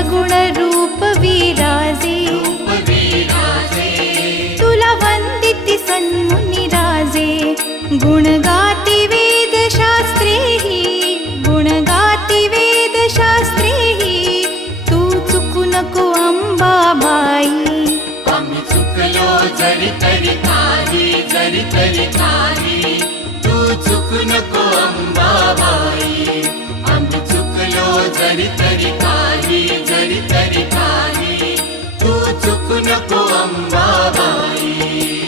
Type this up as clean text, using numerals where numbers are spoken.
सगुण रूप विराजे तुला वंदिती सन्मुनी राजे गुण गाती वेद शास्त्रे गुण गाती वेद शास्त्रे तू चुकू नको अंबाबाई आम्ही चुकलो जरी तरी काही तू चुकू नको अंबाबाई आम्ही चुकलो जरी तरी काही तू चुकू नको अंबाबाई